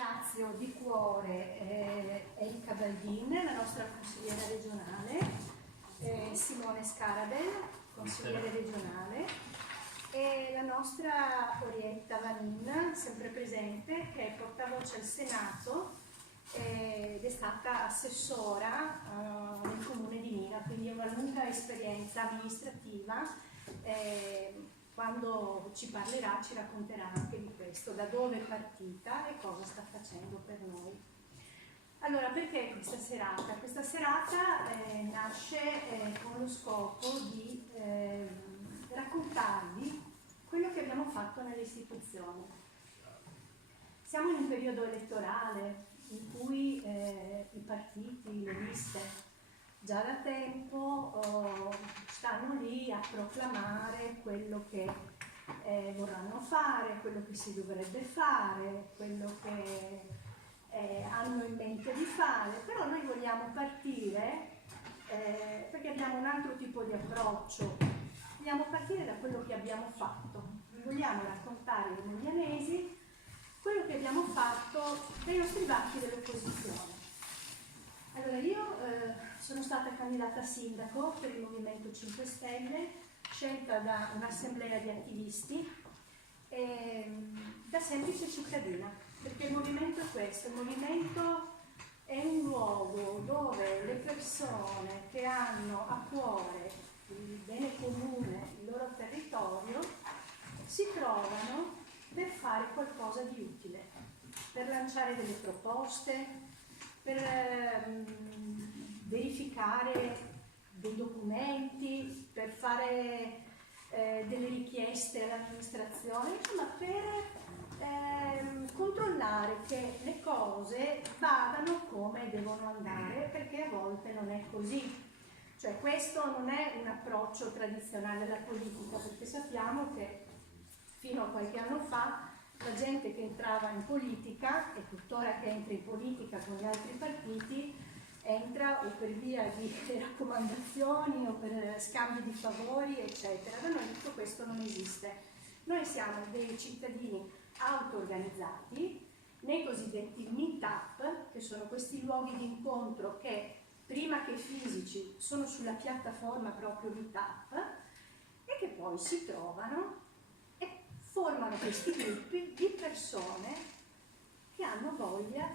ringrazio di cuore Erika Baldin, la nostra consigliera regionale, Simone Scarabel, consigliere regionale, e la nostra Orietta Vanin, sempre presente, che è portavoce al Senato ed è stata assessora nel comune di Mina, quindi ha una lunga esperienza amministrativa. Quando ci parlerà ci racconterà anche di questo, da dove è partita e cosa sta facendo per noi. Allora, perché questa serata? Questa serata nasce con lo scopo di raccontarvi quello che abbiamo fatto nelle istituzioni. Siamo in un periodo elettorale in cui i partiti, le liste, già da tempo stanno lì a proclamare quello che vorranno fare, quello che si dovrebbe fare, quello che hanno in mente di fare, però noi vogliamo partire perché abbiamo un altro tipo di approccio, vogliamo partire da quello che abbiamo fatto, vogliamo raccontare ai moglianesi quello che abbiamo fatto dai nostri banchi dell'opposizione. Allora, io sono stata candidata a sindaco per il Movimento 5 Stelle, scelta da un'assemblea di attivisti, da semplice cittadina, perché il movimento è questo, il movimento è un luogo dove le persone che hanno a cuore il bene comune, il loro territorio, si trovano per fare qualcosa di utile, per lanciare delle proposte, per verificare dei documenti, per fare delle richieste all'amministrazione, insomma per controllare che le cose vadano come devono andare, perché a volte non è così. Cioè questo non è un approccio tradizionale alla politica, perché sappiamo che fino a qualche anno fa la gente che entrava in politica, e tuttora che entra in politica con gli altri partiti, entra o per via di raccomandazioni o per scambi di favori, eccetera. Da noi tutto questo non esiste. Noi siamo dei cittadini auto-organizzati nei cosiddetti meet-up, che sono questi luoghi di incontro che, prima che fisici, sono sulla piattaforma proprio meet-up e che poi si trovano e formano questi gruppi di persone che hanno voglia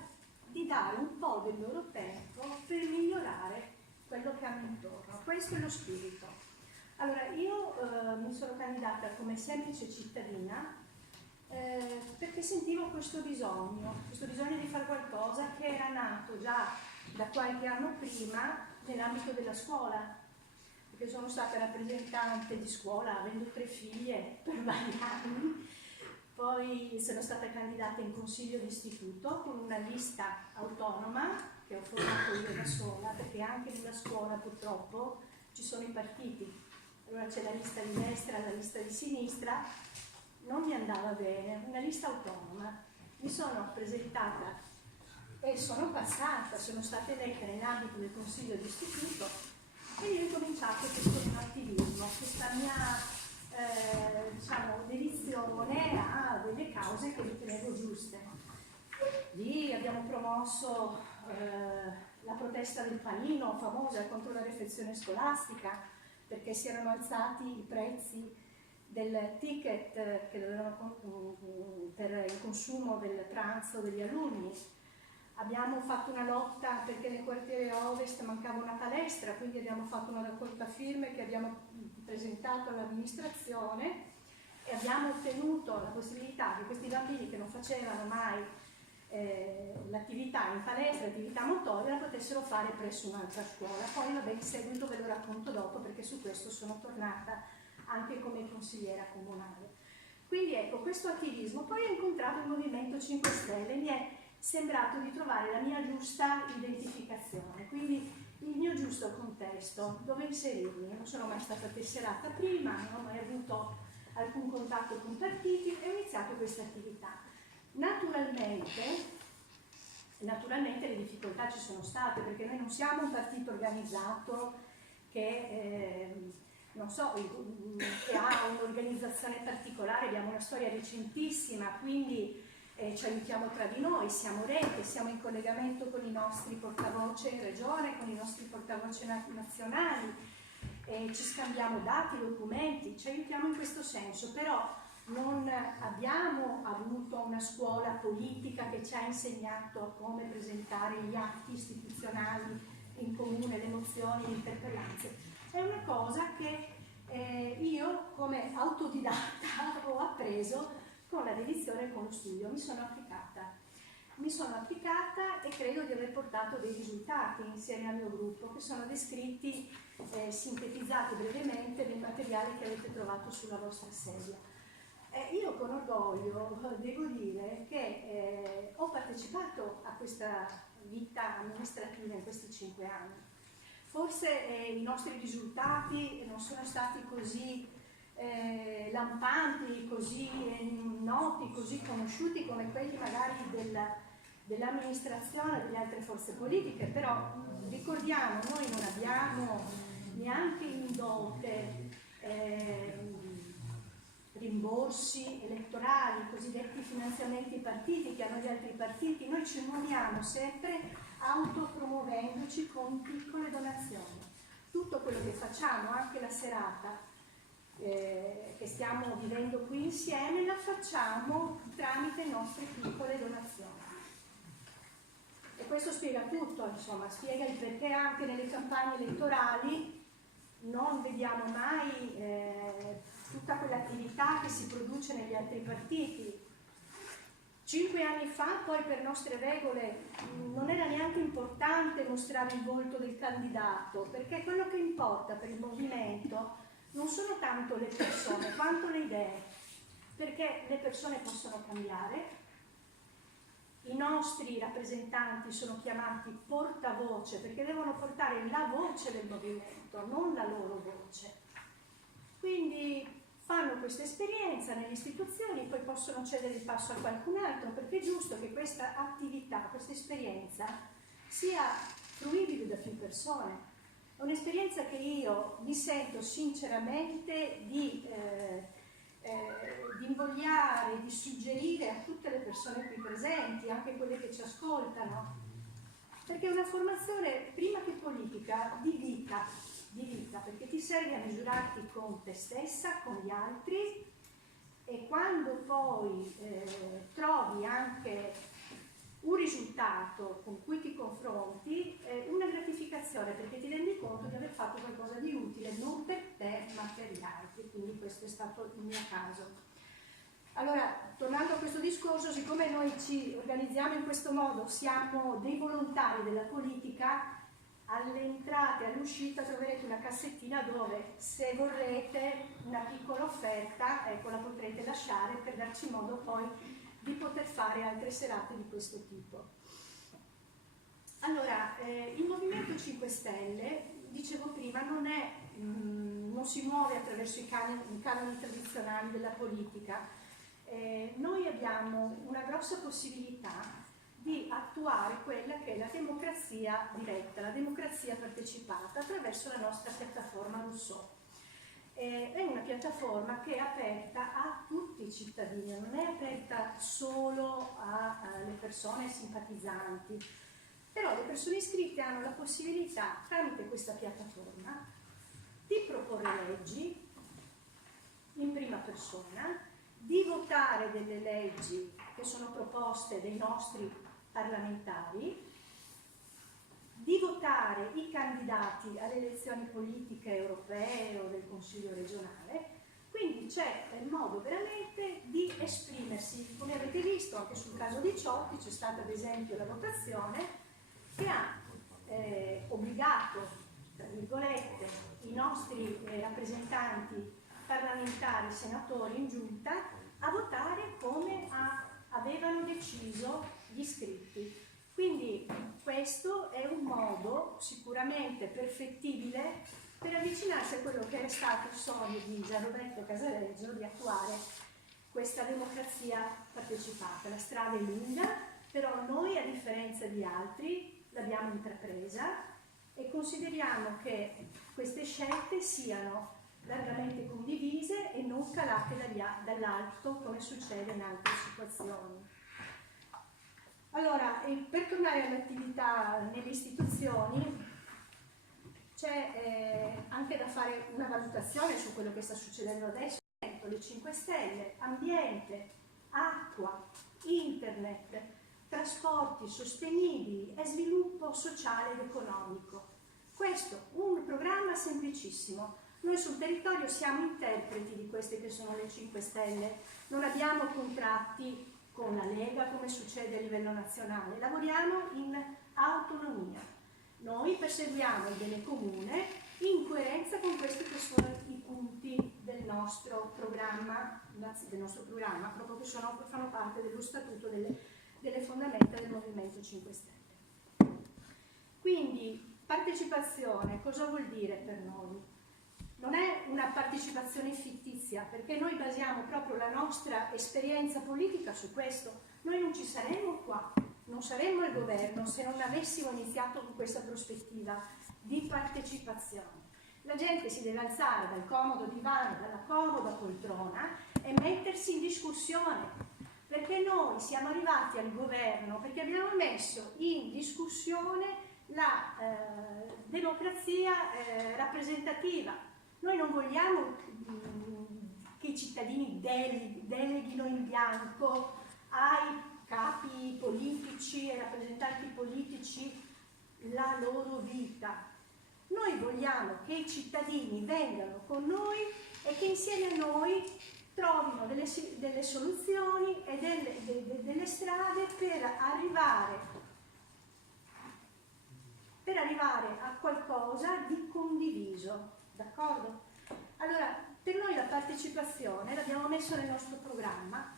di dare un po' del loro tempo per migliorare quello che hanno intorno. Questo è lo spirito. Allora, io mi sono candidata come semplice cittadina perché sentivo questo bisogno di fare qualcosa che era nato già da qualche anno prima nell'ambito della scuola, perché sono stata rappresentante di scuola avendo 3 figlie per vari anni. Poi sono stata candidata in consiglio d'istituto con una lista autonoma che ho formato io da sola, perché anche nella scuola purtroppo ci sono i partiti. Allora c'è la lista di destra, la lista di sinistra, non mi andava bene, una lista autonoma. Mi sono presentata e sono passata, sono stata eletta nell'ambito del consiglio d'istituto e io ho cominciato questo mio attivismo, questa mia dedizione a delle cause che ritenevo giuste. Lì abbiamo promosso la protesta del panino famosa contro la refezione scolastica, perché si erano alzati i prezzi del ticket per il consumo del pranzo degli alunni. Abbiamo fatto una lotta perché nel quartiere Ovest mancava una palestra, quindi abbiamo fatto una raccolta firme che abbiamo presentato all'amministrazione e abbiamo ottenuto la possibilità che questi bambini che non facevano mai l'attività in palestra, l'attività motoria, la potessero fare presso un'altra scuola. Poi vabbè, in seguito ve lo racconto dopo, perché su questo sono tornata anche come consigliera comunale. Quindi ecco, questo attivismo. Poi ho incontrato il Movimento 5 Stelle, mi è sembrato di trovare la mia giusta identificazione, quindi il mio giusto contesto, dove inserirmi. Non sono mai stata tesserata prima, non ho mai avuto alcun contatto con partiti e ho iniziato questa attività. Naturalmente le difficoltà ci sono state, perché noi non siamo un partito organizzato che non so, che ha un'organizzazione particolare, abbiamo una storia recentissima, quindi ci aiutiamo tra di noi, siamo rete, siamo in collegamento con i nostri portavoce in regione, con i nostri portavoce nazionali, ci scambiamo dati, documenti, ci aiutiamo in questo senso, però non abbiamo avuto una scuola politica che ci ha insegnato come presentare gli atti istituzionali in comune, le mozioni, le interpellanze. È una cosa che io come autodidatta ho appreso con la dedizione e con lo studio. Mi sono applicata e credo di aver portato dei risultati insieme al mio gruppo, che sono descritti, sintetizzati brevemente nel materiale che avete trovato sulla vostra sedia. Io con orgoglio devo dire che ho partecipato a questa vita amministrativa in questi 5 anni. Forse i nostri risultati non sono stati così lampanti, così noti, così conosciuti come quelli magari dell'amministrazione, delle altre forze politiche, però ricordiamo, noi non abbiamo neanche in dote rimborsi elettorali, i cosiddetti finanziamenti partiti che hanno gli altri partiti. Noi ci muoviamo sempre autopromuovendoci con piccole donazioni. Tutto quello che facciamo, anche la serata che stiamo vivendo qui insieme, la facciamo tramite nostre piccole donazioni. E questo spiega tutto, insomma, spiega il perché anche nelle campagne elettorali non vediamo mai tutta quell'attività che si produce negli altri partiti. 5 anni fa, poi, per nostre regole non era neanche importante mostrare il volto del candidato, perché quello che importa per il movimento non sono tanto le persone quanto le idee, perché le persone possono cambiare, i nostri rappresentanti sono chiamati portavoce perché devono portare la voce del movimento, non la loro voce. Quindi fanno questa esperienza nelle istituzioni, poi possono cedere il passo a qualcun altro, perché è giusto che questa attività, questa esperienza sia fruibile da più persone. È un'esperienza che io mi sento sinceramente di invogliare, di suggerire a tutte le persone qui presenti, anche quelle che ci ascoltano, perché è una formazione, prima che politica, di vita, perché ti serve a misurarti con te stessa, con gli altri, e quando poi trovi anche un risultato con cui ti confronti, una gratificazione, perché ti rendi conto di aver fatto qualcosa di utile, non per te ma per gli altri. Quindi questo è stato il mio caso. Allora, tornando a questo discorso, siccome noi ci organizziamo in questo modo, siamo dei volontari della politica, all'entrata e all'uscita troverete una cassettina dove, se vorrete una piccola offerta, ecco, la potrete lasciare per darci modo poi di poter fare altre serate di questo tipo. Allora, il Movimento 5 Stelle, dicevo prima, non si muove attraverso i canoni tradizionali della politica. Noi abbiamo una grossa possibilità di attuare quella che è la democrazia diretta, la democrazia partecipata, attraverso la nostra piattaforma Rousseau. È una piattaforma che è aperta a tutti i cittadini, non è aperta solo alle persone simpatizzanti, però le persone iscritte hanno la possibilità, tramite questa piattaforma, di proporre leggi in prima persona, di votare delle leggi che sono proposte dai nostri parlamentari, di votare i candidati alle elezioni politiche europee o del Consiglio regionale. Quindi c'è il modo veramente di esprimersi. Come avete visto anche sul caso di Ciotti c'è stata ad esempio la votazione che ha obbligato, tra virgolette, i nostri rappresentanti parlamentari, senatori in giunta, a votare come avevano deciso gli iscritti. Quindi questo è un modo sicuramente perfettibile per avvicinarsi a quello che è stato il sogno di Gianroberto Casaleggio di attuare questa democrazia partecipata. La strada è lunga, però noi, a differenza di altri, l'abbiamo intrapresa e consideriamo che queste scelte siano largamente condivise e non calate dall'alto come succede in altre situazioni. per tornare all'attività nelle istituzioni, c'è anche da fare una valutazione su quello che sta succedendo adesso. Le 5 Stelle, ambiente, acqua, internet, trasporti sostenibili e sviluppo sociale ed economico. Questo, un programma semplicissimo. Noi sul territorio siamo interpreti di queste che sono le 5 Stelle, non abbiamo contratti con la Lega come succede a livello nazionale, lavoriamo in autonomia. Noi perseguiamo il bene comune in coerenza con questi che sono i punti del nostro programma, proprio che fanno parte dello statuto delle fondamenta del Movimento 5 Stelle. Quindi partecipazione, cosa vuol dire per noi? Non è una partecipazione fittizia, perché noi basiamo proprio la nostra esperienza politica su questo. Noi non ci saremmo qua, non saremmo il governo se non avessimo iniziato con questa prospettiva di partecipazione. La gente si deve alzare dal comodo divano, dalla comoda poltrona e mettersi in discussione, perché noi siamo arrivati al governo perché abbiamo messo in discussione la democrazia rappresentativa. Noi non vogliamo che i cittadini deleghino in bianco ai capi politici e rappresentanti politici la loro vita. Noi vogliamo che i cittadini vengano con noi e che insieme a noi trovino delle soluzioni e delle strade per arrivare a qualcosa di condiviso, d'accordo? Allora, per noi la partecipazione, l'abbiamo messo nel nostro programma,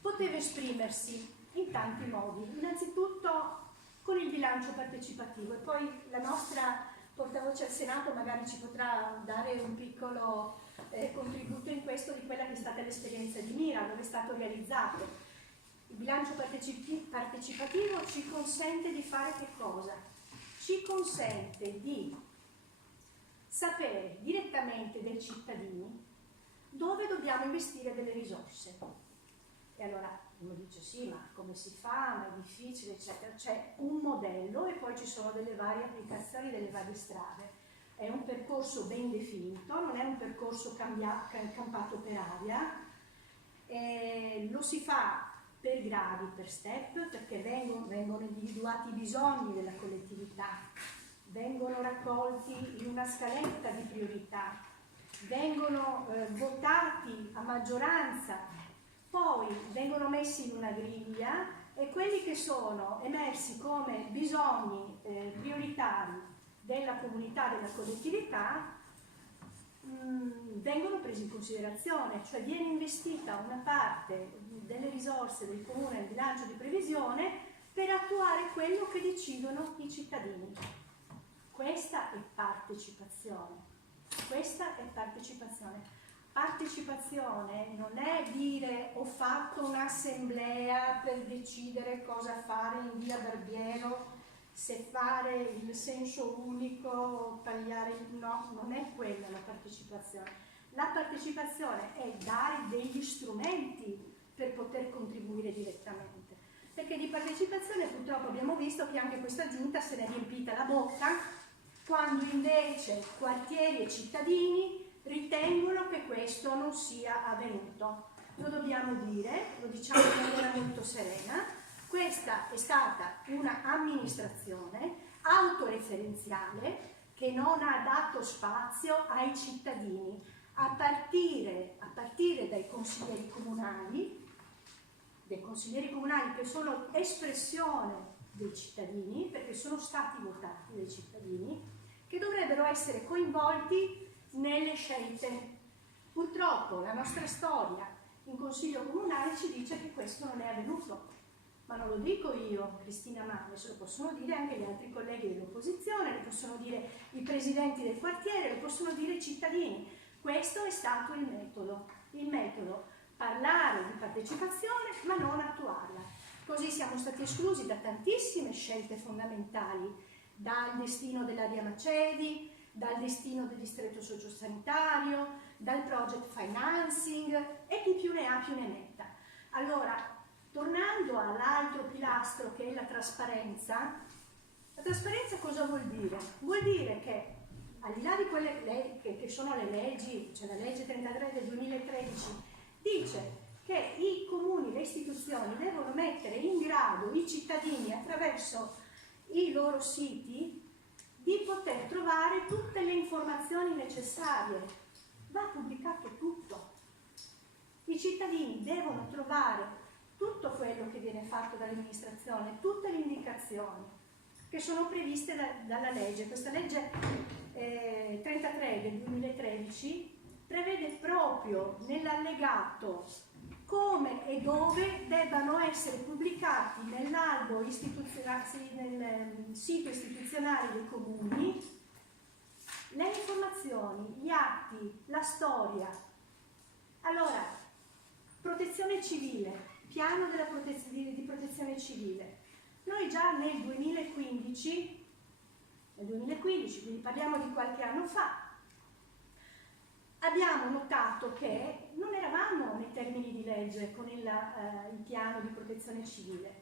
poteva esprimersi in tanti modi, innanzitutto con il bilancio partecipativo, e poi la nostra portavoce al Senato magari ci potrà dare un piccolo contributo in questo di quella che è stata l'esperienza di Mira, dove è stato realizzato. Il bilancio partecipativo ci consente di fare che cosa? Ci consente di sapere direttamente dai cittadini dove dobbiamo investire delle risorse. E allora uno dice sì, ma come si fa, ma è difficile, eccetera. C'è un modello e poi ci sono delle varie applicazioni, delle varie strade. È un percorso ben definito, non è un percorso campato per aria, lo si fa per gradi, per step, perché vengono individuati i bisogni della collettività, vengono raccolti in una scaletta di priorità, vengono votati a maggioranza, poi vengono messi in una griglia e quelli che sono emersi come bisogni prioritari della comunità, della collettività, vengono presi in considerazione, cioè viene investita una parte delle risorse del comune nel bilancio di previsione per attuare quello che decidono i cittadini. Questa è partecipazione. Questa è partecipazione. Partecipazione non è dire ho fatto un'assemblea per decidere cosa fare in via Barbiero, se fare il senso unico, tagliare il... No, non è quella la partecipazione. La partecipazione è dare degli strumenti per poter contribuire direttamente. Perché di partecipazione purtroppo abbiamo visto che anche questa giunta se ne è riempita la bocca, quando invece quartieri e cittadini ritengono che questo non sia avvenuto. Lo dobbiamo dire, lo diciamo in maniera molto serena. Questa è stata una amministrazione autoreferenziale che non ha dato spazio ai cittadini, a partire dai consiglieri comunali che sono espressione dei cittadini, perché sono stati votati dai cittadini, che dovrebbero essere coinvolti nelle scelte. Purtroppo la nostra storia in consiglio comunale ci dice che questo non è avvenuto. Ma non lo dico io, Cristina Magnes, lo possono dire anche gli altri colleghi dell'opposizione, lo possono dire i presidenti del quartiere, lo possono dire i cittadini. Questo è stato il metodo, parlare di partecipazione ma non attuarla. Così siamo stati esclusi da tantissime scelte fondamentali, dal destino della via Macedi, dal destino del distretto sociosanitario, dal project financing e chi più ne ha più ne metta. Allora, tornando all'altro pilastro che è la trasparenza cosa vuol dire? Vuol dire che al di là di quelle che sono le leggi, cioè la legge 33 del 2013, dice che i comuni, le istituzioni devono mettere in grado i cittadini attraverso i loro siti di poter trovare tutte le informazioni necessarie. Va pubblicato tutto. I cittadini devono trovare tutto quello che viene fatto dall'amministrazione, tutte le indicazioni che sono previste dalla legge. Questa legge 33 del 2013 prevede proprio nell'allegato come e dove debbano essere pubblicati nell'albo nel sito istituzionale dei comuni le informazioni, gli atti, la storia. Allora, protezione civile, piano di protezione civile. Noi già nel 2015, quindi parliamo di qualche anno fa, abbiamo notato che non eravamo nei termini di legge con il piano di protezione civile,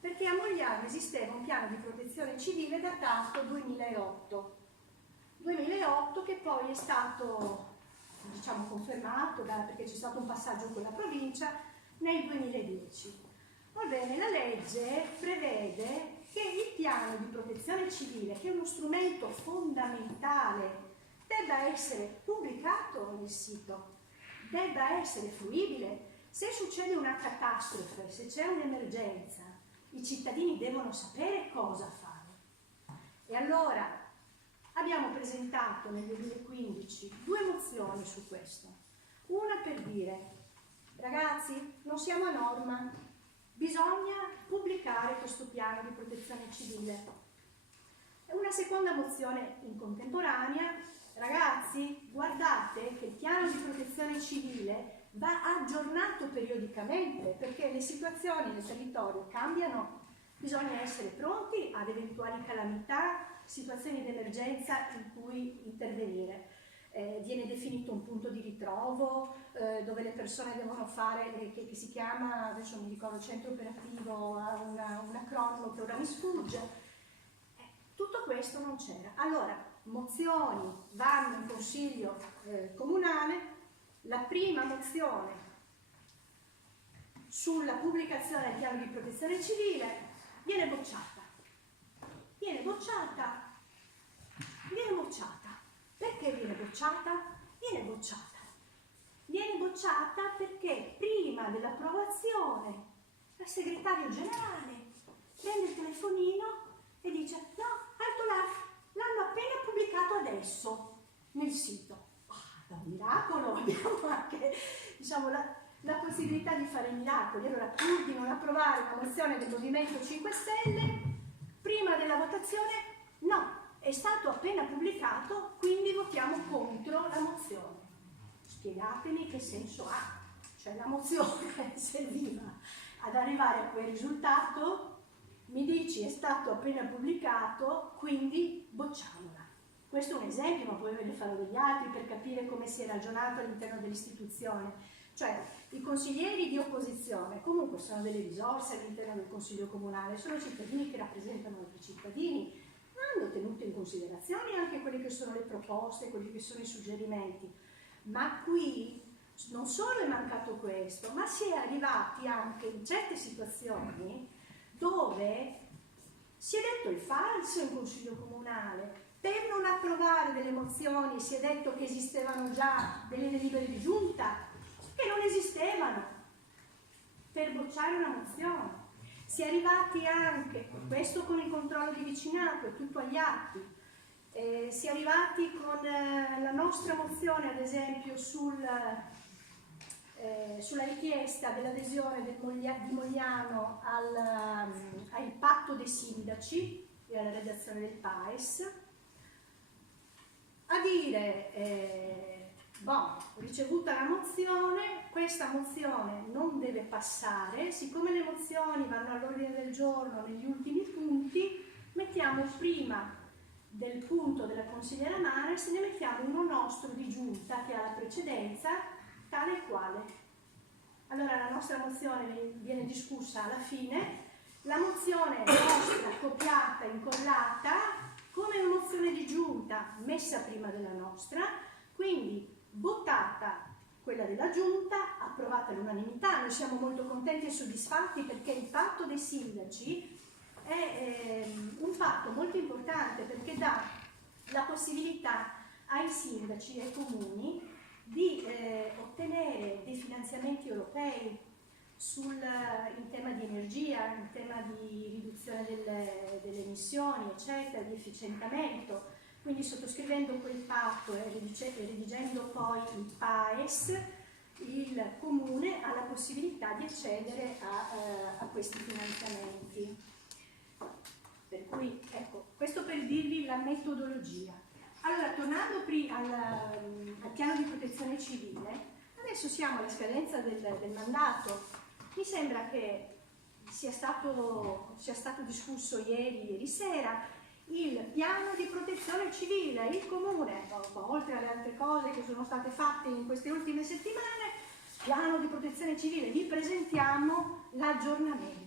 perché a Mogliano esisteva un piano di protezione civile datato 2008 che poi è stato, diciamo, confermato perché c'è stato un passaggio con la provincia nel 2010. Orbene, la legge prevede che il piano di protezione civile, che è uno strumento fondamentale, debba essere pubblicato nel sito, debba essere fruibile. Se succede una catastrofe, se c'è un'emergenza, i cittadini devono sapere cosa fare. E allora abbiamo presentato nel 2015 2 mozioni su questo. Una per dire, ragazzi, non siamo a norma, bisogna pubblicare questo piano di protezione civile. E una seconda mozione in contemporanea, ragazzi, guardate che il piano di protezione civile va aggiornato periodicamente perché le situazioni nel territorio cambiano, bisogna essere pronti ad eventuali calamità, situazioni di emergenza in cui intervenire. Viene definito un punto di ritrovo dove le persone devono fare, che si chiama, adesso non mi ricordo, il centro operativo, un acronimo che ora mi sfugge. Tutto questo non c'era. Allora, mozioni vanno in consiglio comunale, la prima mozione sulla pubblicazione del piano di protezione civile viene bocciata. Viene bocciata. Perché viene bocciata? Viene bocciata perché prima dell'approvazione il segretario generale prende il telefonino e dice no, alto là, l'hanno appena pubblicato adesso nel sito. Da un miracolo abbiamo anche, diciamo, la possibilità di fare miracoli. Allora, pur di non approvare una mozione del Movimento 5 Stelle, prima della votazione, no, è stato appena pubblicato, quindi votiamo contro la mozione. Spiegatemi che senso ha. Cioè la mozione serviva ad arrivare a quel risultato, mi dici è stato appena pubblicato, quindi bocciamola. Questo è un esempio, ma poi ve ne farò degli altri per capire come si è ragionato all'interno dell'istituzione. Cioè i consiglieri di opposizione comunque sono delle risorse all'interno del Consiglio Comunale, sono cittadini che rappresentano altri cittadini, hanno tenuto in considerazione anche quelle che sono le proposte, quelli che sono i suggerimenti, ma qui non solo è mancato questo, ma si è arrivati anche in certe situazioni dove si è detto il falso in Consiglio Comunale. Per non approvare delle mozioni si è detto che esistevano già delle delibere di giunta che non esistevano per bocciare una mozione. Si è arrivati anche, questo con il controllo di vicinato, è tutto agli atti, si è arrivati con la nostra mozione, ad esempio, sulla richiesta dell'adesione di Mogliano al patto dei sindaci e alla redazione del PAES, a dire, ricevuta la mozione, questa mozione non deve passare, siccome le mozioni vanno all'ordine del giorno negli ultimi punti, mettiamo prima del punto della consigliera Mares, ne mettiamo uno nostro di giunta che ha la precedenza, tale e quale. Allora la nostra mozione viene discussa alla fine, la mozione nostra copiata, incollata, come una mozione di giunta messa prima della nostra, quindi votata quella della giunta, approvata all'unanimità. Noi siamo molto contenti e soddisfatti perché il patto dei sindaci è un fatto molto importante, perché dà la possibilità ai sindaci e ai comuni di ottenere dei finanziamenti europei in tema di energia, in tema di riduzione delle emissioni, eccetera, di efficientamento. Quindi sottoscrivendo quel patto e redigendo poi il PAES, il comune ha la possibilità di accedere a questi finanziamenti. Per cui, ecco, questo per dirvi la metodologia. Allora, tornando al piano di protezione civile, adesso siamo alla scadenza del mandato. Mi sembra che sia stato discusso ieri sera il piano di protezione civile. Il comune, oltre alle altre cose che sono state fatte in queste ultime settimane, piano di protezione civile, vi presentiamo l'aggiornamento.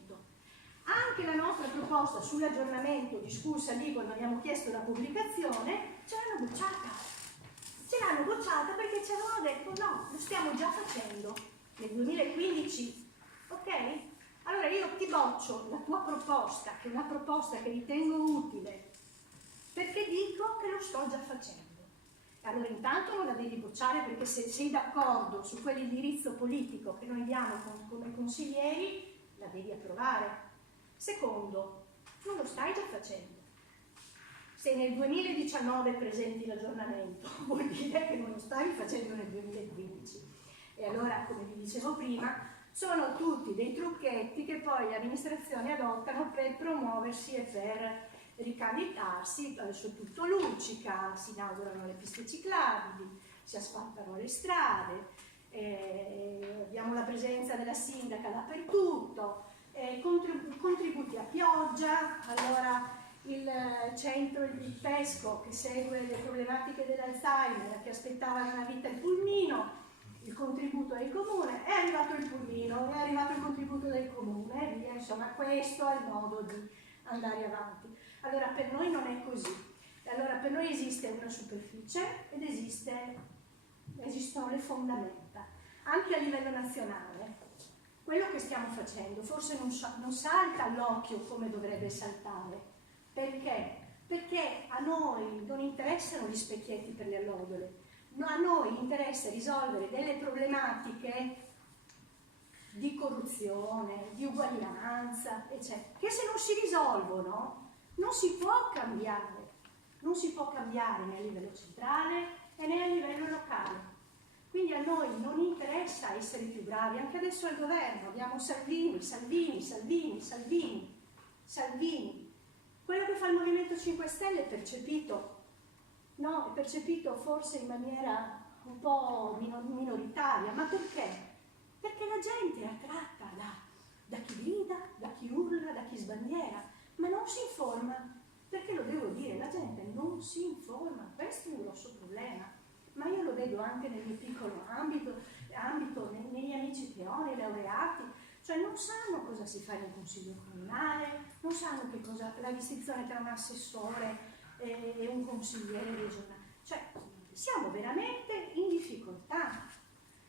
Anche la nostra proposta sull'aggiornamento discussa lì quando abbiamo chiesto la pubblicazione, ce l'hanno bocciata. Ce l'hanno bocciata perché ci avevano detto no, lo stiamo già facendo nel 2015, ok? Allora io ti boccio la tua proposta, che è una proposta che ritengo utile, perché dico che lo sto già facendo. Allora intanto non la devi bocciare, perché se sei d'accordo su quell'indirizzo politico che noi diamo come consiglieri, la devi approvare. Secondo, non lo stai già facendo. Se nel 2019 presenti l'aggiornamento, vuol dire che non lo stavi facendo nel 2015. E allora, come vi dicevo prima, sono tutti dei trucchetti che poi le amministrazioni adottano per promuoversi e per ricandidarsi. Adesso tutto luccica, si inaugurano le piste ciclabili, si asfaltano le strade, abbiamo la presenza della sindaca dappertutto, contributi a pioggia. Allora il centro il PESCO, che segue le problematiche dell'Alzheimer, che aspettava una vita il pulmino, il contributo del comune, è arrivato il pulmino, è arrivato il contributo del comune e via. Insomma, questo è il modo di andare avanti. Allora per noi non è così. Allora per noi esiste una superficie ed esistono le fondamenta. Anche a livello nazionale quello che stiamo facendo forse non salta all'occhio come dovrebbe saltare. Perché? Perché a noi non interessano gli specchietti per le allodole, no, a noi interessa risolvere delle problematiche di corruzione, di uguaglianza, eccetera, che se non si risolvono non si può cambiare. Non si può cambiare né a livello centrale né a livello locale. Quindi a noi non interessa essere più bravi. Anche adesso al governo abbiamo Salvini. Quello che fa il Movimento 5 Stelle è percepito forse in maniera un po' minoritaria. Ma perché? Perché la gente è attratta da chi grida, da chi urla, da chi sbandiera, ma non si informa. Perché lo devo dire, la gente non si informa, questo è un grosso problema. Ma io lo vedo anche nel mio piccolo ambito nei miei amici che ho, nei laureati, cioè non sanno cosa si fa in un consiglio comunale, non sanno che cosa la distinzione tra un assessore e un consigliere regionale. Cioè siamo veramente in difficoltà.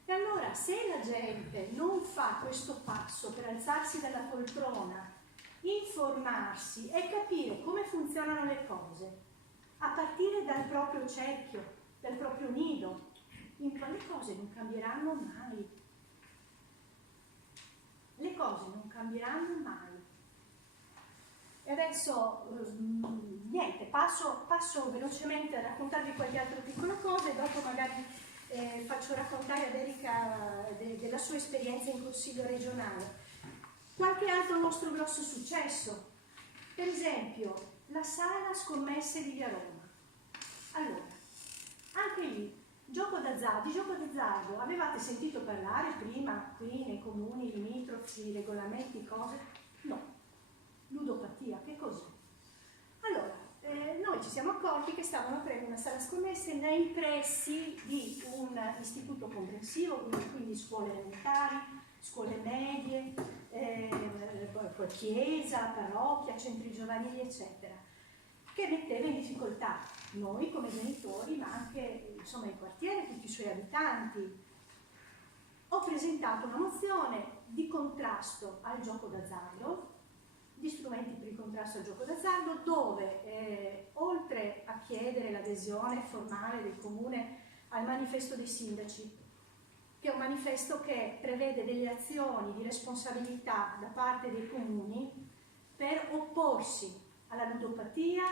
E allora se la gente non fa questo passo per alzarsi dalla poltrona, informarsi e capire come funzionano le cose, a partire dal proprio cerchio, dal proprio nido, le cose non cambieranno mai. Le cose non cambieranno mai. E adesso, niente, passo velocemente a raccontarvi qualche altra piccola cosa e dopo magari faccio raccontare ad Erika della sua esperienza in consiglio regionale. Qualche altro nostro grosso successo, per esempio la sala scommesse di Via Roma. Allora, anche lì, gioco d'azzardo, avevate sentito parlare prima qui nei comuni limitrofi, regolamenti, cose? No. Ludopatia, che cos'è? Allora, noi ci siamo accorti che stavano aprendo una sala scommesse nei pressi di un istituto comprensivo, quindi scuole elementari, scuole medie, poi chiesa, parrocchia, centri giovanili, eccetera, che metteva in difficoltà noi come genitori, ma anche insomma il quartiere, tutti i suoi abitanti. Ho presentato una mozione di contrasto al gioco d'azzardo, di strumenti per il contrasto al gioco d'azzardo, dove oltre a chiedere l'adesione formale del comune al manifesto dei sindaci, che è un manifesto che prevede delle azioni di responsabilità da parte dei comuni per opporsi alla ludopatia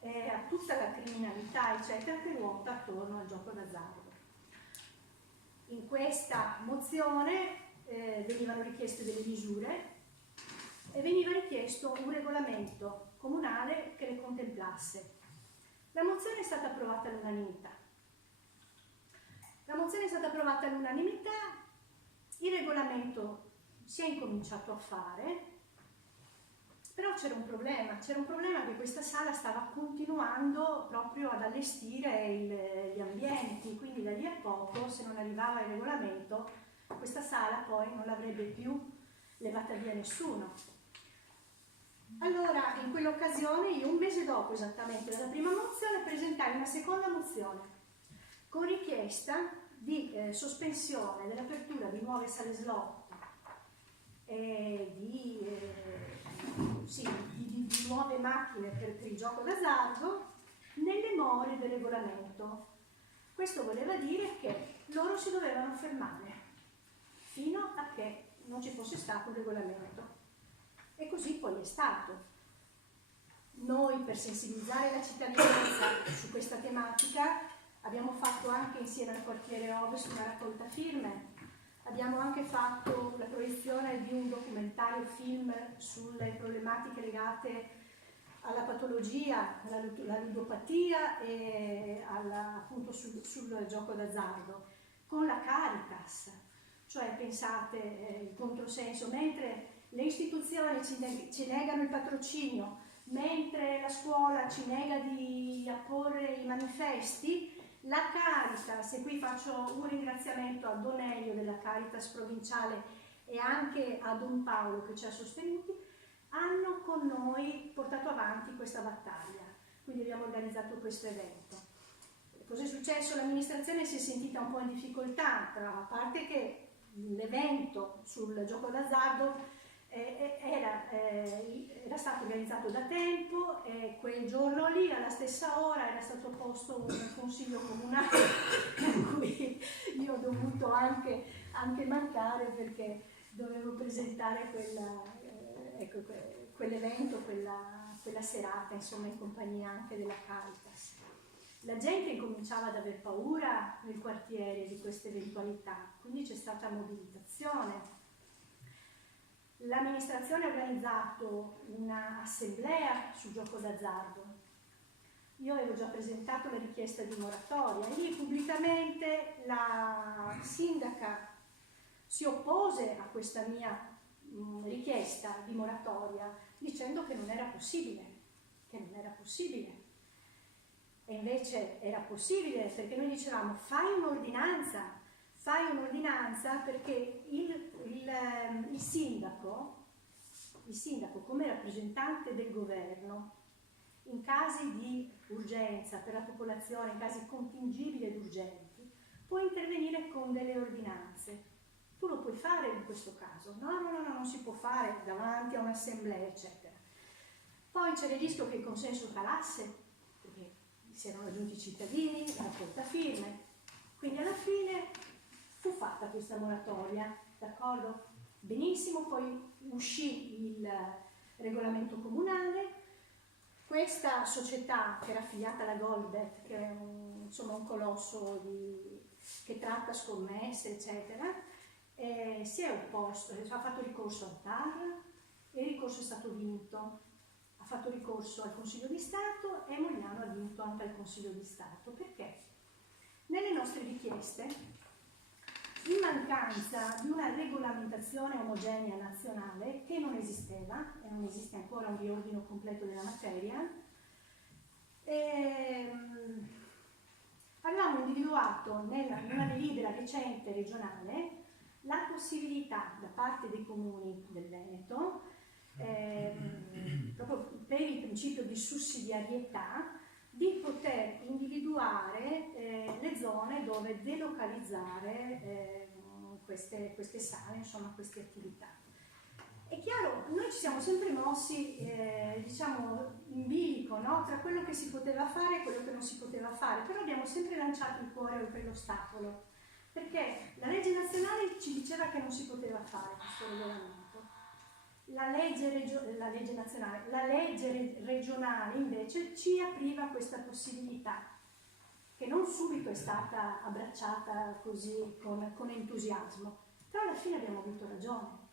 e a tutta la criminalità, eccetera, che ruota attorno al gioco d'azzardo. In questa mozione venivano richieste delle misure e veniva richiesto un regolamento comunale che le contemplasse. La mozione è stata approvata all'unanimità. Il regolamento si è incominciato a fare, però c'era un problema che questa sala stava continuando proprio ad allestire gli ambienti, quindi da lì a poco, se non arrivava il regolamento, questa sala poi non l'avrebbe più levata via nessuno. Allora, in quell'occasione, io un mese dopo esattamente dalla prima mozione, presentai una seconda mozione con richiesta di sospensione dell'apertura di nuove sale slot e di nuove macchine per il gioco d'azzardo nelle more del regolamento. Questo voleva dire che loro si dovevano fermare fino a che non ci fosse stato un regolamento. E così poi è stato. Noi, per sensibilizzare la cittadinanza su questa tematica, abbiamo fatto anche insieme al quartiere Ovest una raccolta firme. Abbiamo anche fatto la proiezione di un documentario film sulle problematiche legate alla patologia, alla ludopatia e appunto sul gioco d'azzardo, con la Caritas. Cioè, pensate, il controsenso, mentre le istituzioni ci negano il patrocinio, mentre la scuola ci nega di apporre i manifesti, la Caritas, e qui faccio un ringraziamento a Don Elio della Caritas provinciale e anche a Don Paolo che ci ha sostenuti, hanno con noi portato avanti questa battaglia. Quindi abbiamo organizzato questo evento. Cos'è successo? L'amministrazione si è sentita un po' in difficoltà, a parte che l'evento sul gioco d'azzardo era stato organizzato da tempo e quel giorno lì alla stessa ora era stato posto un consiglio comunale a cui io ho dovuto anche mancare perché dovevo presentare quell'evento, quella serata, insomma, in compagnia anche della Caritas. La gente incominciava ad aver paura nel quartiere di queste eventualità, quindi c'è stata mobilitazione. L'amministrazione ha organizzato un'assemblea sul gioco d'azzardo. Io avevo già presentato la richiesta di moratoria e lì pubblicamente la sindaca si oppose a questa mia richiesta di moratoria dicendo che non era possibile, E invece era possibile perché noi dicevamo fai un'ordinanza perché il sindaco come rappresentante del governo in casi di urgenza per la popolazione, in casi contingibili ed urgenti, può intervenire con delle ordinanze. Tu lo puoi fare in questo caso? No, non si può fare davanti a un'assemblea, eccetera. Poi c'era il rischio che il consenso calasse, perché si erano aggiunti i cittadini, la raccolta firme, quindi alla fine fu fatta questa moratoria, d'accordo? Benissimo, poi uscì il regolamento comunale, questa società che era affiliata alla Goldbet, che è un colosso che tratta scommesse, eccetera, si è opposto, ha fatto ricorso al TAR e il ricorso è stato vinto. Ha fatto ricorso al Consiglio di Stato e Mogliano ha vinto anche al Consiglio di Stato. Perché? Nelle nostre richieste, in mancanza di una regolamentazione omogenea nazionale che non esisteva, e non esiste ancora un riordino completo della materia, avevamo individuato in una delibera recente regionale la possibilità da parte dei comuni del Veneto, proprio per il principio di sussidiarietà, di poter individuare le zone dove delocalizzare queste sale, insomma queste attività. È chiaro, noi ci siamo sempre mossi, diciamo, in bilico, no? Tra quello che si poteva fare e quello che non si poteva fare, però abbiamo sempre lanciato il cuore oltre l'ostacolo, perché la legge nazionale ci diceva che non si poteva fare questo regolamento. La legge nazionale, la legge regionale invece ci apriva questa possibilità, che non subito è stata abbracciata così con entusiasmo, però alla fine abbiamo avuto ragione.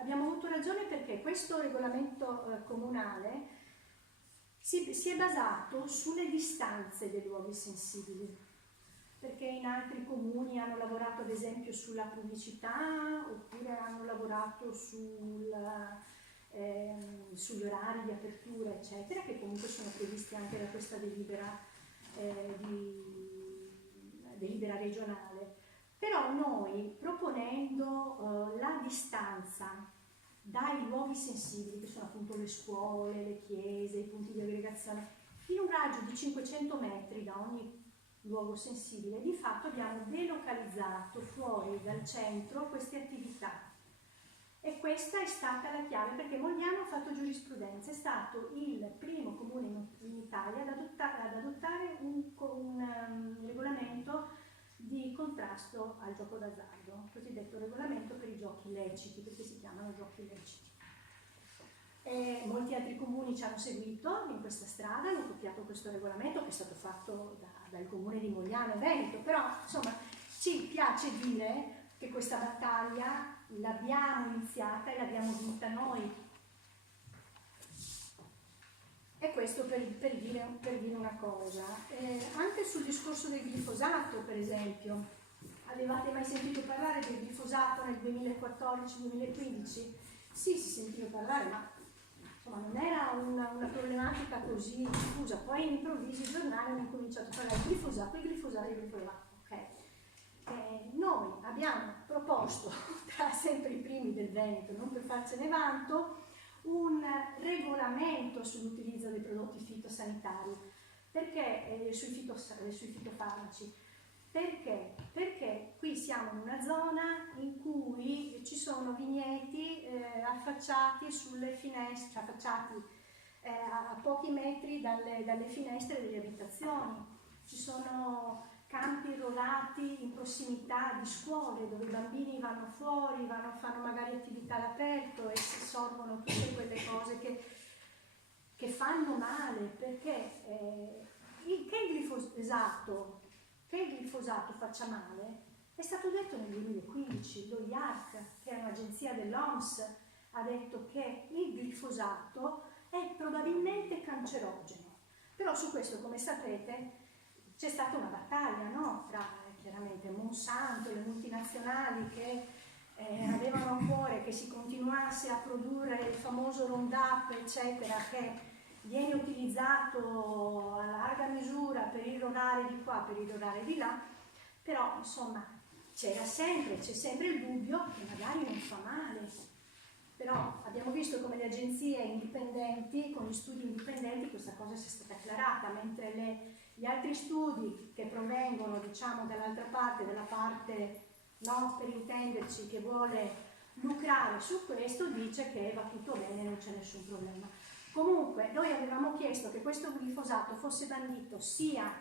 Abbiamo avuto ragione perché questo regolamento comunale si è basato sulle distanze dei luoghi sensibili, perché in altri comuni hanno lavorato ad esempio sulla pubblicità, oppure hanno lavorato sugli orari di apertura, eccetera, che comunque sono previsti anche da questa delibera regionale. Però noi, proponendo la distanza dai luoghi sensibili, che sono appunto le scuole, le chiese, i punti di aggregazione, in un raggio di 500 metri da ogni luogo sensibile, di fatto abbiamo delocalizzato fuori dal centro queste attività. E questa è stata la chiave, perché Mogliano ha fatto giurisprudenza, è stato il primo comune in Italia ad adottare un regolamento di contrasto al gioco d'azzardo, cosiddetto regolamento per i giochi leciti, perché si chiamano giochi leciti. E molti altri comuni ci hanno seguito in questa strada, hanno copiato questo regolamento che è stato fatto dal comune di Mogliano e Veneto, però insomma ci piace dire che questa battaglia l'abbiamo iniziata e l'abbiamo vinta noi. E questo per dire una cosa. Anche sul discorso del glifosato, per esempio, avevate mai sentito parlare del glifosato nel 2014-2015? Sì, si sentiva parlare, ma insomma non era una problematica così diffusa. Poi improvviso i giornali hanno cominciato a parlare del glifosato, il glifosato. Okay. Noi abbiamo proposto, tra sempre i primi del Veneto, non per farcene vanto, un regolamento sull'utilizzo dei prodotti fitosanitari, perché sui fitofarmaci. Perché? Perché qui siamo in una zona in cui ci sono vigneti affacciati sulle finestre, a pochi metri dalle finestre delle abitazioni. Ci sono campi irrorati in prossimità di scuole dove i bambini vanno fuori, fanno magari attività all'aperto e si sorgono tutte quelle cose che fanno male, perché che il glifosato faccia male è stato detto nel 2015. Lo IARC, che è un'agenzia dell'OMS, ha detto che il glifosato è probabilmente cancerogeno. Però su questo, come sapete, c'è stata una battaglia, no? Tra chiaramente Monsanto e le multinazionali che avevano a cuore che si continuasse a produrre il famoso Roundup, eccetera, che viene utilizzato a larga misura per irrorare di qua, per irrorare di là, però insomma c'è sempre il dubbio che magari non fa male. Però abbiamo visto come le agenzie indipendenti, con gli studi indipendenti, questa cosa sia stata acclarata, mentre gli altri studi che provengono, diciamo, dall'altra parte, dalla parte, no, per intenderci, che vuole lucrare su questo, dice che va tutto bene, non c'è nessun problema. Comunque, noi avevamo chiesto che questo glifosato fosse bandito sia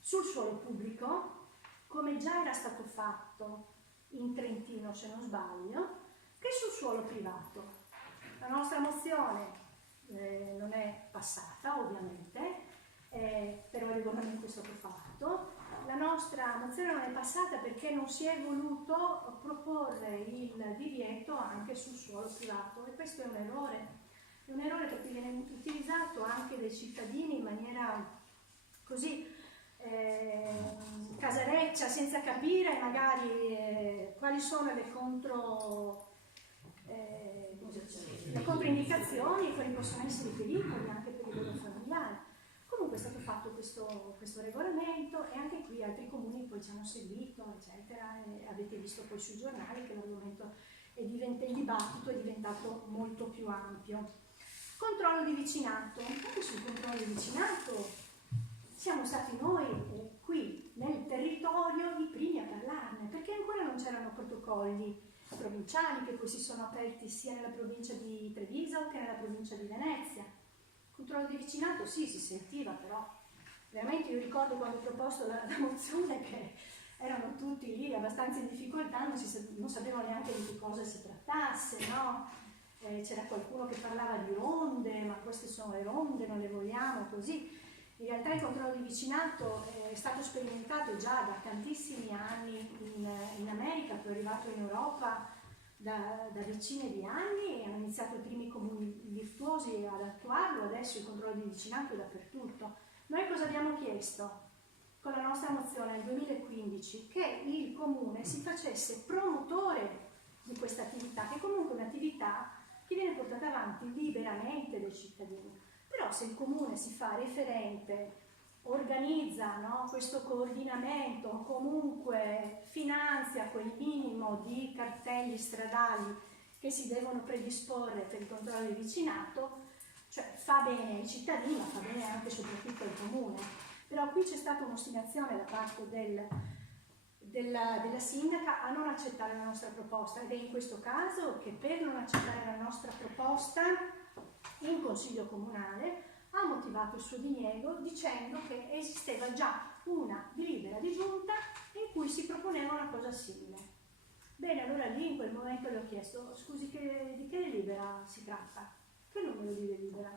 sul suolo pubblico, come già era stato fatto in Trentino, se non sbaglio, che sul suolo privato. La nostra mozione non è passata, ovviamente, però il regolamento è stato fatto. La nostra mozione non è passata perché non si è voluto proporre il divieto anche sul suolo privato, e questo è un errore perché viene utilizzato anche dai cittadini in maniera così casareccia, senza capire magari quali sono le controindicazioni e quali possono essere i pericoli anche per i loro familiari. Comunque comunque è stato fatto questo regolamento e anche qui altri comuni poi ci hanno seguito, eccetera, e avete visto poi sui giornali che l'argomento il dibattito è diventato molto più ampio. Controllo di vicinato. Anche sul controllo di vicinato siamo stati noi qui nel territorio i primi a parlarne, perché ancora non c'erano protocolli provinciali che poi si sono aperti sia nella provincia di Treviso che nella provincia di Venezia. Controllo di vicinato sì, si sentiva, però veramente io ricordo quando ho proposto la mozione che erano tutti lì abbastanza in difficoltà, non sapevano neanche di che cosa si trattasse, no? C'era qualcuno che parlava di ronde, ma queste sono le ronde, non le vogliamo, così. In realtà il controllo di vicinato è stato sperimentato già da tantissimi anni in America, poi è arrivato in Europa da decine di anni e hanno iniziato i primi comuni virtuosi ad attuarlo, adesso il controllo di vicinato è dappertutto. Noi cosa abbiamo chiesto con la nostra mozione nel 2015? Che il comune si facesse promotore di questa attività, che comunque è un'attività che viene portata avanti liberamente dai cittadini. Però se il comune si fa referente, organizza, no, questo coordinamento, comunque finanzia quel minimo di cartelli stradali che si devono predisporre per il controllo del vicinato, cioè fa bene ai cittadini, ma fa bene anche e soprattutto al comune. Però qui c'è stata un'ostinazione da parte della sindaca a non accettare la nostra proposta, ed è in questo caso che per non accettare la nostra proposta in consiglio comunale ha motivato il suo diniego dicendo che esisteva già una delibera di giunta in cui si proponeva una cosa simile. Bene, allora lì in quel momento le ho chiesto: scusi, di che delibera si tratta? Che numero di delibera?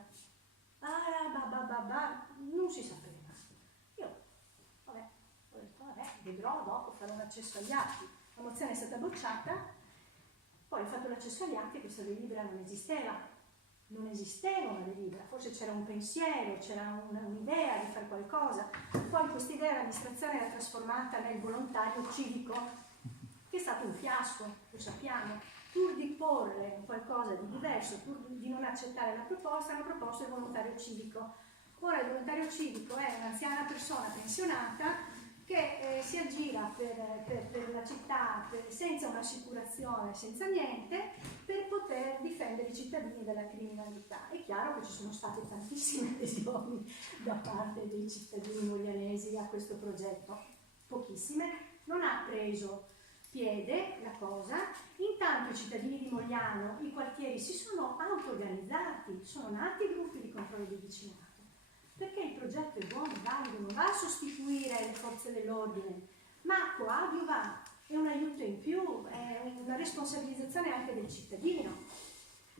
Non si sapeva. Io, ho detto, vedrò dopo, farò un accesso agli atti. La mozione è stata bocciata, poi ho fatto l'accesso agli atti e questa delibera non esisteva. Non esisteva una delibera, forse c'era un pensiero, c'era un'idea di fare qualcosa. Poi questa idea l'amministrazione era trasformata nel volontario civico, che è stato un fiasco, lo sappiamo. Pur di porre qualcosa di diverso, pur di non accettare la proposta, hanno proposto il volontario civico. Ora il volontario civico è un'anziana persona pensionata che si aggira per la città senza un'assicurazione, senza niente, per poter difendere i cittadini dalla criminalità. È chiaro che ci sono state tantissime adesioni da parte dei cittadini moglianesi a questo progetto, pochissime, non ha preso piede la cosa. Intanto i cittadini di Mogliano, i quartieri si sono auto-organizzati, sono nati gruppi di controllo di vicinato, perché il progetto è buono, valido, non va a sostituire le forze dell'ordine, ma coadiuva, è un aiuto in più, è una responsabilizzazione anche del cittadino.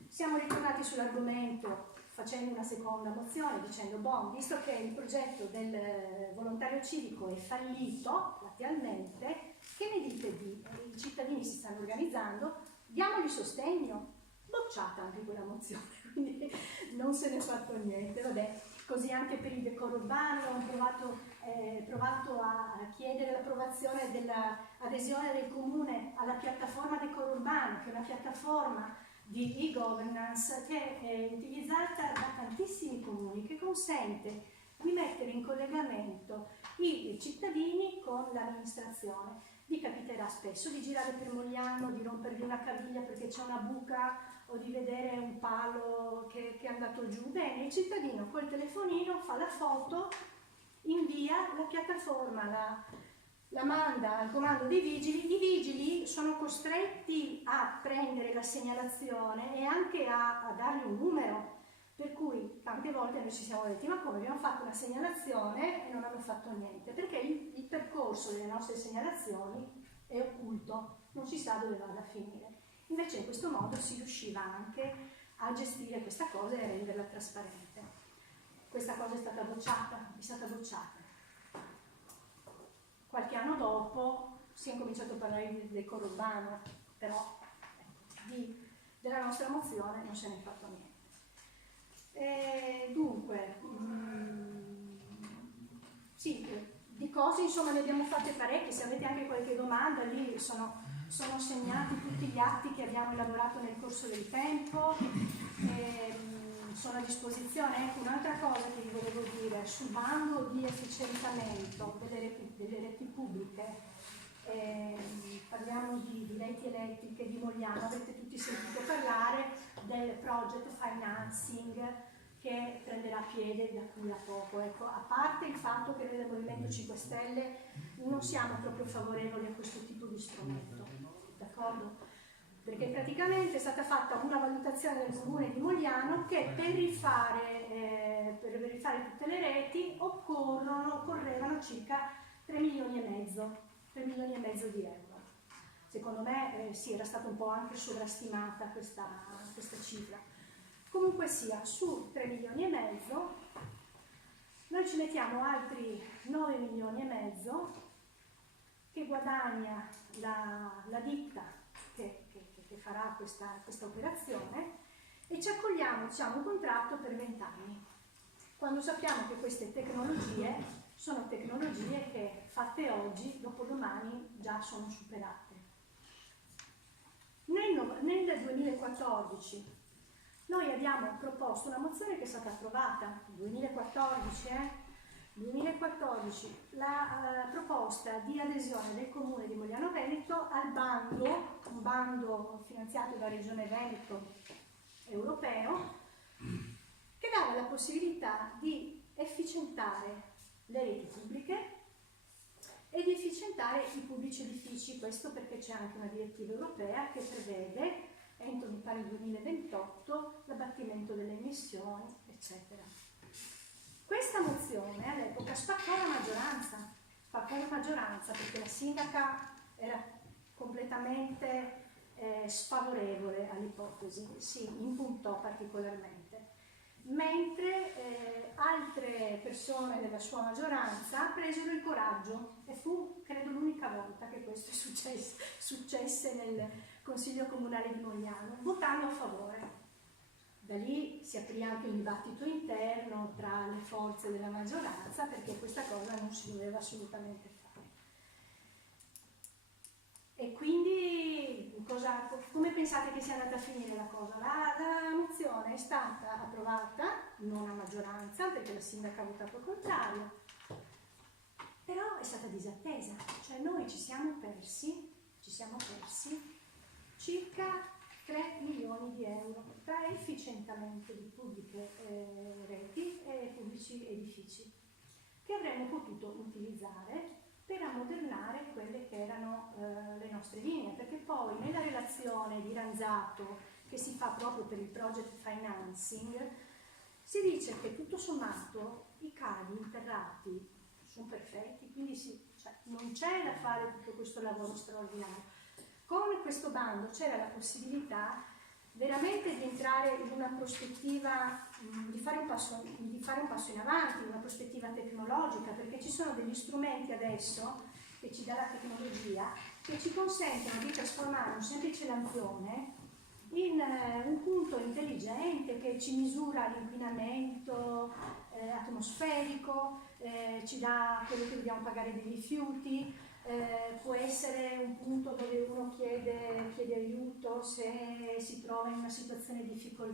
Siamo ritornati sull'argomento facendo una seconda mozione dicendo, visto che il progetto del volontario civico è fallito platealmente, che ne dite i cittadini si stanno organizzando, diamogli sostegno. Bocciata anche quella mozione, quindi non se ne è fatto niente, vabbè. Così anche per il decoro urbano ho provato a chiedere l'approvazione dell'adesione del comune alla piattaforma decoro urbano, che è una piattaforma di e-governance che è utilizzata da tantissimi comuni, che consente di mettere in collegamento i cittadini con l'amministrazione. Vi capiterà spesso di girare per Mogliano, di rompervi una caviglia perché c'è una buca o di vedere un palo che è andato giù. Bene, il cittadino col telefonino fa la foto, invia, la piattaforma la manda al comando dei vigili, i vigili sono costretti a prendere la segnalazione e anche a dargli un numero, per cui tante volte noi ci siamo detti ma come abbiamo fatto una segnalazione e non hanno fatto niente, perché il percorso delle nostre segnalazioni è occulto, non si sa dove vada a finire. Invece in questo modo si riusciva anche a gestire questa cosa e a renderla trasparente. Questa cosa è stata bocciata. Qualche anno dopo si è incominciato a parlare del decoro urbano, però della nostra mozione non se ne è fatto niente. Dunque, sì, di cose insomma ne abbiamo fatte parecchie. Se avete anche qualche domanda, lì sono segnati tutti gli atti che abbiamo elaborato nel corso del tempo. sono a disposizione. Ecco, un'altra cosa che vi volevo dire sul bando di efficientamento delle reti pubbliche. Parliamo di reti elettriche di Mogliano, avete tutti sentito parlare del project financing che prenderà piede da qui a poco. Ecco, a parte il fatto che noi del Movimento 5 Stelle non siamo proprio favorevoli a questo tipo di strumento, d'accordo? Perché praticamente è stata fatta una valutazione del comune di Mogliano che per rifare tutte le reti occorrevano circa 3 milioni e mezzo di euro. Secondo me sì, era stata un po' anche sovrastimata questa cifra. Comunque sia, su 3 milioni e mezzo noi ci mettiamo altri 9 milioni e mezzo che guadagna la ditta che farà questa operazione, e ci accogliamo, diciamo, un contratto per 20 anni, quando sappiamo che queste tecnologie sono tecnologie che fatte oggi, dopodomani già sono superate. Nel 2014 noi abbiamo proposto una mozione che è stata approvata, 2014, la proposta di adesione del Comune di Mogliano Veneto al bando, un bando finanziato dalla Regione Veneto europeo, che dava la possibilità di efficientare le reti pubbliche e di efficientare i pubblici edifici. Questo perché c'è anche una direttiva europea che prevede, entro mi pare il 2028, l'abbattimento delle emissioni, eccetera. Questa mozione all'epoca spaccò la maggioranza perché la sindaca era completamente sfavorevole all'ipotesi, si impuntò particolarmente, mentre altre persone della sua maggioranza presero il coraggio, e fu credo l'unica volta che questo successe nel Consiglio Comunale di Mogliano, votando a favore. Da lì si aprì anche un dibattito interno tra le forze della maggioranza, perché questa cosa non si doveva assolutamente fare. E quindi come pensate che sia andata a finire la cosa? La mozione è stata approvata, non a maggioranza, perché la sindaca ha votato al contrario, però è stata disattesa, cioè noi ci siamo persi circa 3 milioni di euro tra efficientamento di pubbliche reti e pubblici edifici, che avremmo potuto utilizzare per ammodernare quelle che erano le nostre linee, perché poi nella relazione di Ranzato che si fa proprio per il project financing si dice che tutto sommato i cavi interrati sono perfetti, quindi non c'è da fare tutto questo lavoro straordinario. Con questo bando c'era la possibilità veramente di entrare in una prospettiva, di fare un passo in avanti, una prospettiva tecnologica, perché ci sono degli strumenti adesso che ci dà la tecnologia che ci consentono di trasformare un semplice lampione in un punto intelligente che ci misura l'inquinamento atmosferico, ci dà quello che dobbiamo pagare dei rifiuti. Può essere un punto dove uno chiede aiuto se si trova in una situazione di difficoltà.